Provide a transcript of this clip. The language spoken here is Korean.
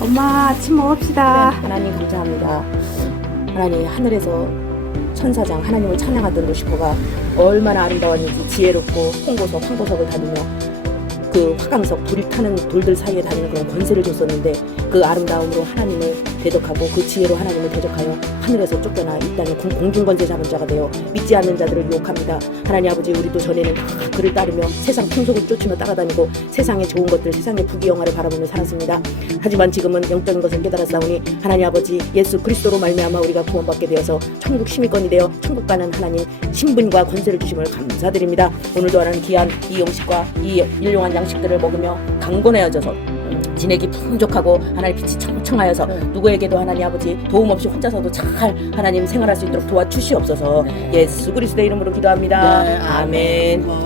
엄마 아침 먹읍시다. 하나님 감사합니다. 하나님 하늘에서 천사장 하나님을 찬양하던 루시퍼가 얼마나 아름다웠는지 지혜롭고 홍보석 황보석을 다니며 그 화강석 불이 타는 돌들 사이에 다니는 그런 권세를 줬었는데 그 아름다움으로 하나님을 대적하고 그 지혜로 하나님을 대적하여 하늘에서 쫓겨나 이 땅에 공- 공중권세 잡은 자가 되어 믿지 않는 자들을 유혹합니다. 하나님 아버지 우리도 전에는 다 그를 따르며 세상 풍속을 쫓으며 따라다니고 세상의 좋은 것들 세상의 부귀영화를 바라보며 살았습니다. 하지만 지금은 영적인 것을 깨달았사오니 하나님 아버지 예수 그리스도로 말미암아 우리가 구원받게 되어서 천국 시민권이 되어 천국 가는 하나님 신분과 권세를 주심을 감사드립니다. 오늘도 하나님 귀한 이 음식과 이 일용한 양식들을 먹으며 강건해져서 지내기 풍족하고 하나님 빛이 청청하여서 누구에게도 하나님 아버지 도움 없이 혼자서도 잘 하나님 생활할 수 있도록 도와주시옵소서 예수 그리스도의 이름으로 기도합니다. 네, 아멘. 어,